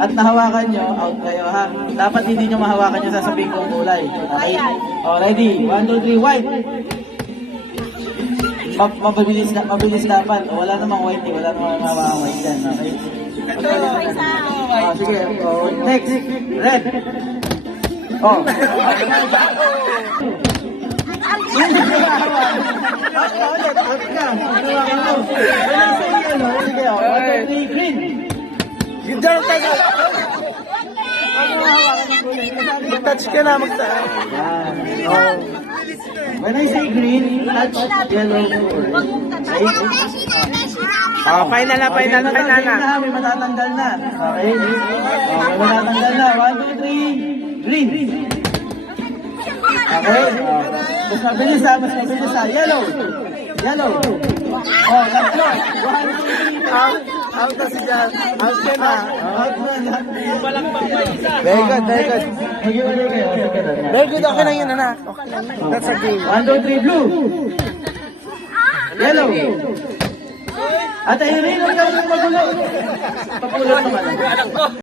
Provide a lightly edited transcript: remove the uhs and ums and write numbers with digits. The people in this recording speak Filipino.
at nahawakan nyo, out kayo ha. Dapat hindi nyo mahawakan yung sasabihin kong kulay. Okay? Oh, ready? 1, 2, 3, white! Mabilis dapat. Wala namang white, wala namang hawakang white dyan. Okay? Sige. Oh, next, red. Oh. Mag-touch ka na, mag-touch. When I say green, touch yellow. Final na. May matatanggal na. Okay? May matatanggal na. 1, 2, 3, green. Okay? Mas mabilis ha. Yellow. Oh, tatlo. 1, 2, 3. Out na si Jan. Out ka na. Out na. Very good. Mag-iwalay kayo. Very good, okay lang yun, anak. Okay lang yun. That's a game. 1, 2, 3, blue. Yellow. At ayun rin, huwag kang magulo. Papulot naman.